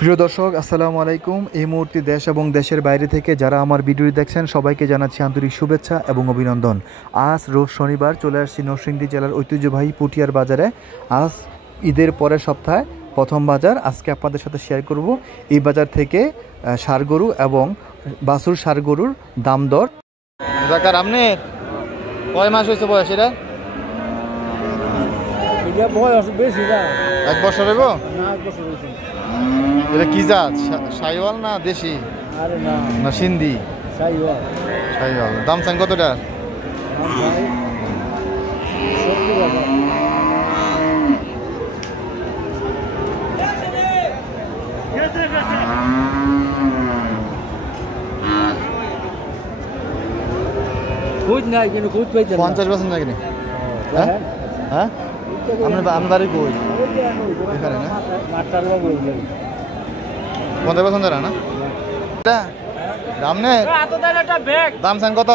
প্রিয় দর্শক আসসালামু আলাইকুম। এই মুহূর্তে দেশ এবং দেশের বাইরে থেকে যারা আমার ভিডিওটি দেখছেন সবাইকে জানাচ্ছি আন্তরিক শুভেচ্ছা এবং অভিনন্দন। আজ রোজ শনিবার চলে আসছি নরসিংদী জেলার ঐতিহ্যবাহী পুঠিয়ার বাজারে। আজ ঈদের পরের সপ্তাহে প্রথম বাজার। আজকে আপনাদের সাথে শেয়ার করব এই বাজার থেকে ষাঁড় গরু এবং বাছুর ষাঁড় গরুর দাম দর। জাকার আপনি কয় মাস হয়েছে বয়স এটা? বয়স বেশি না, 1 বছর হইব। না 1 বছর হয়েছে। এটা কি জাত? শাহিওয়াল না দেশি আরে না, না সিন্ধি? শাহিওয়াল। শাহিওয়াল। দাম চান কতটা? দাম ভাই 70,000। খুঁজ নাই কিন্তু খুঁজ পাইতে 50% নাকি? হ্যাঁ হ্যাঁ, আমি বাড়ি কই এখানে না? 50% জানা না? দাম নেই। দাম চান কত?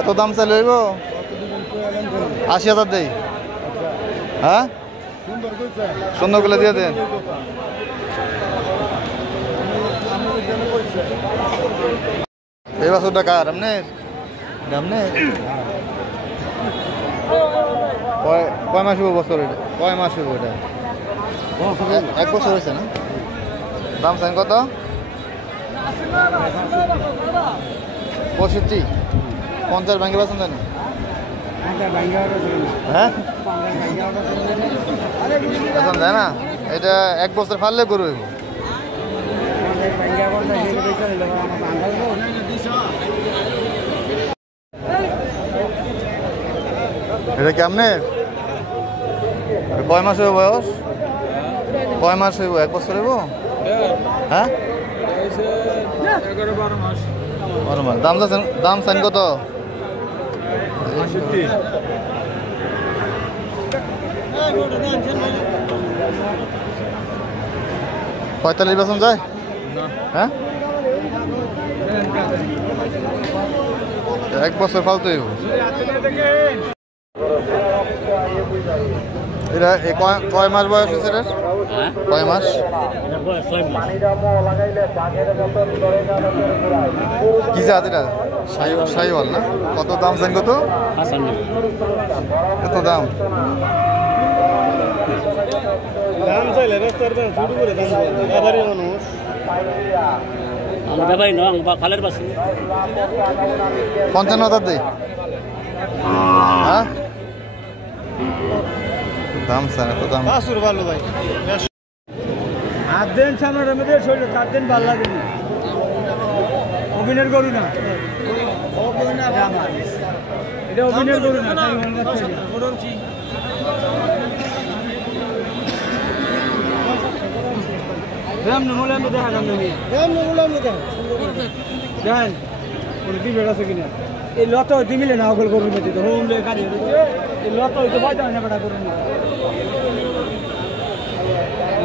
এত দাম চাই লইব? 80,000 দেই। হ্যাঁ, সুন্দর করে দিয়ে দেন। এই বাছুরটা কার? আপনার? আপনার কয় মাস হইব বছর? এটা কয় মাস হইব? এটা 1 বছর হয়েছে না? দাম চান কত? 65। 50 ভাঙ্গি পাচ্ছেন জানি? হ্যাঁ, এখন তাই না? এটা 1 বছর ফাললে গরু হইব। এটা কি আপনার? কয় মাস হইব বয়স? কয় মাস হইব? 1 বছর হইব? হ্যাঁ, 11-12 মাস। 12 মাস। দাম চান কত? 45% যায়? হ্যাঁ, 1 বছর ফালতু হইব। এটা কয় মাস বয়স হয়েছে? কয় মাস? কি জাত এটা? শাহিওয়াল না? কত দাম চান? কত কত দাম? দাম চাইলে রাস্তার দাম ছোট করে দাম ব্যাপারী মানুষ। আমরা ব্যাপারী নয়, আমরা খালের বাসি। 55,000 দেই। হ্যাঁ, দাম চান এত দাম? বাসুর ভালো ভাই। 8 দিন সামনের মধ্যে শরীরে 4 দিন ভালো লাগে না। অভিনয় গরু না, এটা অভিনয় গরু না। এই লত হইতে মিলে না অগল করুন এই লত হইতে ভয় হয় না বেটা করুন না,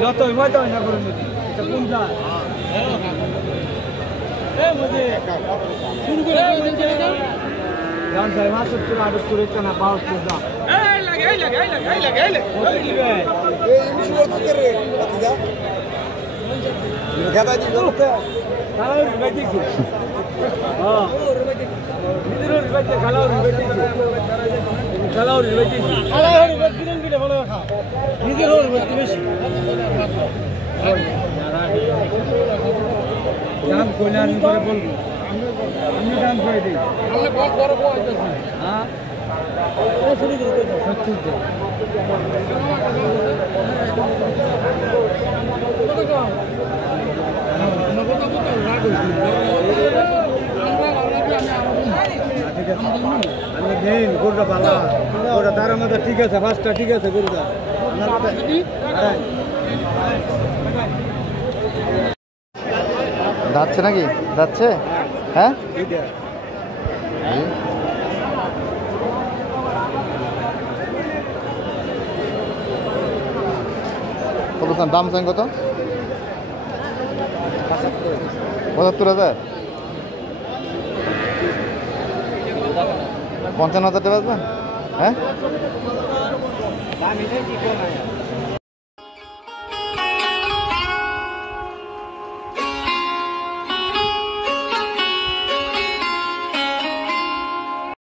লত হই ভয় হয় না করুন এটা কোন যায় জান সাহেব মাছ তোরা আড়ত করে না পাওয়ার দাম দাম কইলার করে বলবো আমি দাম করে দিই। হ্যাঁ, আমি দেন গরুটা ভালো, ওটা তার মধ্যে ঠিক আছে, 5টা ঠিক আছে গরুটা। যাচ্ছে নাকি? যাচ্ছে? হ্যাঁ, কত দাম চান? কত? 75,000। 55,000 টাকা বেচবেন? হ্যাঁ,